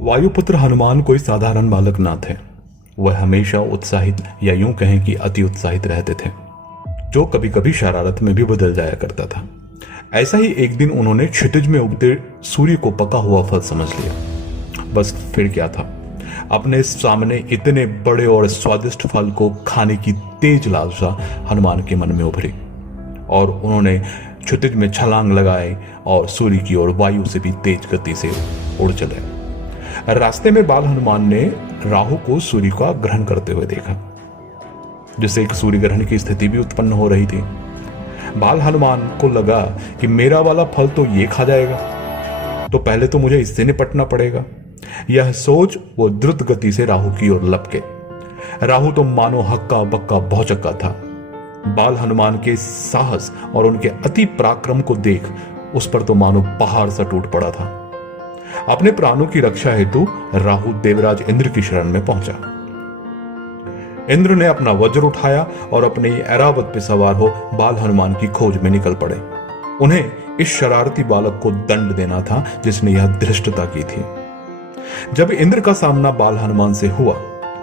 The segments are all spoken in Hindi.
वायुपुत्र हनुमान कोई साधारण बालक ना थे। वह हमेशा उत्साहित या यूं कहें कि अति उत्साहित रहते थे, जो कभी कभी शरारत में भी बदल जाया करता था। ऐसा ही एक दिन उन्होंने क्षितिज में उगते सूर्य को पका हुआ फल समझ लिया। बस फिर क्या था, अपने सामने इतने बड़े और स्वादिष्ट फल को खाने की तेज लालसा हनुमान के मन में उभरी और उन्होंने क्षितिज में छलांग लगाई और सूर्य की ओर वायु से भी तेज गति से उड़ चले। रास्ते में बाल हनुमान ने राहु को सूर्य का ग्रहण करते हुए देखा, जिससे एक सूर्य ग्रहण की स्थिति भी उत्पन्न हो रही थी। बाल हनुमान को लगा कि मेरा वाला फल तो ये खा जाएगा, तो पहले तो मुझे इससे निपटना पड़ेगा। यह सोच वो द्रुत गति से राहु की ओर लपके। राहु तो मानो हक्का बक्का भौचक्का था। बाल हनुमान के साहस और उनके अति पराक्रम को देख उस पर तो मानो पहाड़ सा टूट पड़ा था। अपने प्राणों की रक्षा हेतु राहु देवराज इंद्र की शरण में पहुंचा। इंद्र ने अपना वज्र उठाया और अपने ऐरावत पे सवार हो बाल हनुमान की खोज में निकल पड़े। उन्हें इस शरारती बालक को दंड देना था जिसने यह धृष्टता की थी। जब इंद्र का सामना बाल हनुमान से हुआ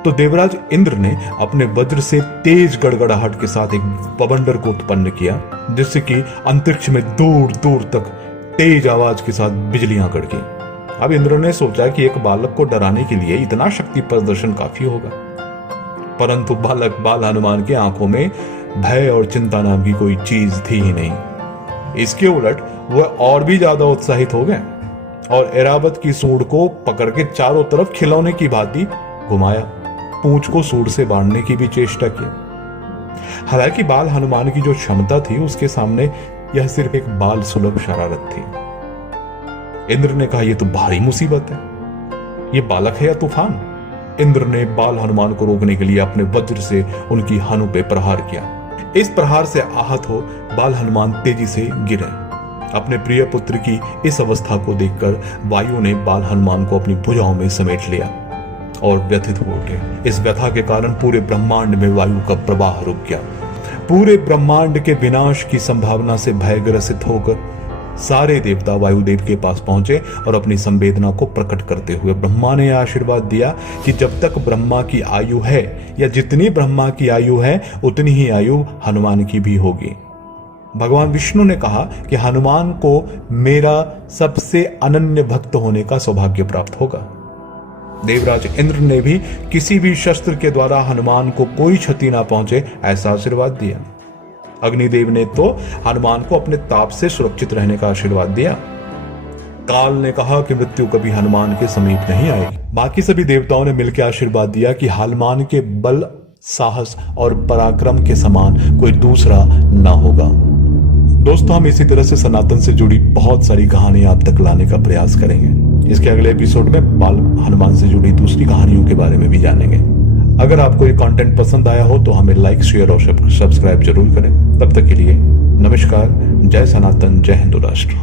तो देवराज इंद्र ने अपने वज्र से तेज गड़गड़ाहट के साथ एक बवंडर को उत्पन्न किया, जिससे कि अंतरिक्ष में दूर दूर तक तेज आवाज के साथ बिजलियां कड़की। अब इंद्र ने सोचा कि एक बालक को डराने के लिए इतना शक्ति प्रदर्शन काफी होगा, परंतु बालक बाल हनुमान के आंखों में भय और चिंता नाम की कोई चीज थी ही नहीं। इसके उलट वह और भी ज्यादा उत्साहित हो गए और ऐरावत की सूंड को पकड़ के चारों तरफ खिलौने की भांति घुमाया, पूंछ को सूंड से बांधने की भी चेष्टा की। हालांकि बाल हनुमान की जो क्षमता थी उसके सामने यह सिर्फ एक बाल सुलभ शरारत थी। इंद्र ने कहा, यह तो भारी मुसीबत है, यह बालक है या तूफान। इंद्र ने बाल हनुमान को रोकने के लिए अपने वज्र से उनकी हनु पे प्रहार किया। इस प्रहार से आहत हो बाल हनुमान तेजी से गिरे। अपने प्रिय पुत्र की इस अवस्था को देखकर वायु ने बाल हनुमान को अपनी भुजाओं में समेट लिया और व्यथित हो उठे। इस व्यथा के कारण पूरे ब्रह्मांड में वायु का प्रवाह रुक गया। पूरे ब्रह्मांड के विनाश की संभावना से भयग्रसित होकर सारे देवता वायुदेव के पास पहुंचे और अपनी संवेदना को प्रकट करते हुए ब्रह्मा ने आशीर्वाद दिया कि जब तक ब्रह्मा की आयु है या जितनी ब्रह्मा की आयु है उतनी ही आयु हनुमान की भी होगी। भगवान विष्णु ने कहा कि हनुमान को मेरा सबसे अनन्य भक्त होने का सौभाग्य प्राप्त होगा। देवराज इंद्र ने भी किसी भी शस्त्र के द्वारा हनुमान को कोई क्षति ना पहुंचे ऐसा आशीर्वाद दिया। अग्निदेव ने तो हनुमान को अपने ताप से सुरक्षित रहने का आशीर्वाद दिया। काल ने कहा कि मृत्यु कभी हनुमान के समीप नहीं आएगी। बाकी सभी देवताओं ने मिलकर आशीर्वाद दिया कि हनुमान के बल, साहस और पराक्रम के समान कोई दूसरा ना होगा। दोस्तों, हम इसी तरह से सनातन से जुड़ी बहुत सारी कहानियां आप तक लाने का प्रयास करेंगे। इसके अगले एपिसोड में बाल हनुमान से जुड़ी दूसरी कहानियों के बारे में भी जानेंगे। अगर आपको ये कंटेंट पसंद आया हो तो हमें लाइक, शेयर और सब्सक्राइब जरूर करें। तब तक के लिए नमस्कार, जय सनातन, जय हिंदू राष्ट्र।